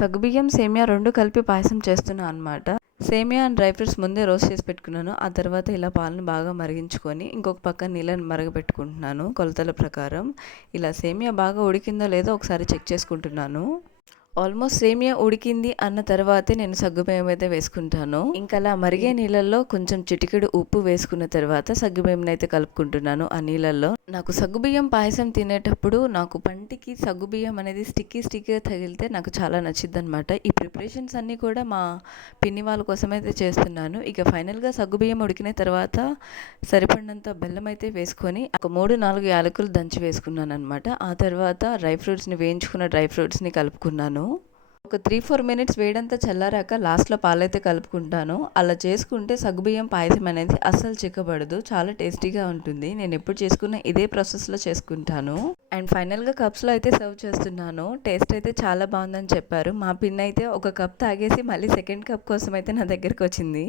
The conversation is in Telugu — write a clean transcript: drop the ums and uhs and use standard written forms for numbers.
సగ్గుబియ్యం, సేమియా 2 కలిపి పాయసం చేస్తున్నా అనమాట. సేమియా అండ్ డ్రై ఫ్రూట్స్ ముందే రోస్ట్ చేసి పెట్టుకున్నాను. ఆ తర్వాత ఇలా పాలను బాగా మరిగించుకొని ఇంకొక పక్క నీళ్ళని మరగబెట్టుకుంటున్నాను కొలతల ప్రకారం. ఇలా సేమియా బాగా ఉడికిందో లేదో ఒకసారి చెక్ చేసుకుంటున్నాను. ఆల్మోస్ట్ సేమియా ఉడికింది అన్న తర్వాతే నేను సగ్గుబియ్యం అయితే వేసుకుంటాను. ఇంకా అలా మరిగే నీళ్ళల్లో కొంచెం చిటికెడు ఉప్పు వేసుకున్న తర్వాత సగ్గుబియ్యం అయితే కలుపుకుంటున్నాను ఆ నీళ్ళల్లో. నాకు సగ్గుబియ్యం పాయసం తినేటప్పుడు నాకు పంటికి సగ్గుబియ్యం అనేది స్టిక్కీగా తగిలితే నాకు చాలా నచ్చిద్దనమాట. ఈ ప్రిపరేషన్స్ అన్నీ కూడా మా పిన్ని వాళ్ళ కోసమైతే చేస్తున్నాను. ఇక ఫైనల్గా సగ్గుబియ్యం ఉడికిన తర్వాత సరిపడినంత బెల్లం అయితే వేసుకొని ఒక 3-4 యాలకులు దంచి వేసుకున్నాను అనమాట. ఆ తర్వాత వేయించుకున్న డ్రై ఫ్రూట్స్ని కలుపుకున్నాను. ఒక 3-4 మినిట్స్ వేడంతా చల్లారాక లాస్ట్లో పాలైతే కలుపుకుంటాను. అలా చేసుకుంటే సగ్గుబియ్యం పాయసం అనేది అస్సలు చిక్కబడదు. చాలా టేస్టీగా ఉంటుంది. నేను ఎప్పుడు చేసుకున్న ఇదే ప్రాసెస్లో చేసుకుంటాను. అండ్ ఫైనల్గా కప్స్లో అయితే సర్వ్ చేస్తున్నాను. టేస్ట్ అయితే చాలా బాగుందని చెప్పారు. మా పిన్ అయితే ఒక కప్ తాగేసి మళ్ళీ సెకండ్ కప్ కోసం అయితే నా దగ్గరికి వచ్చింది.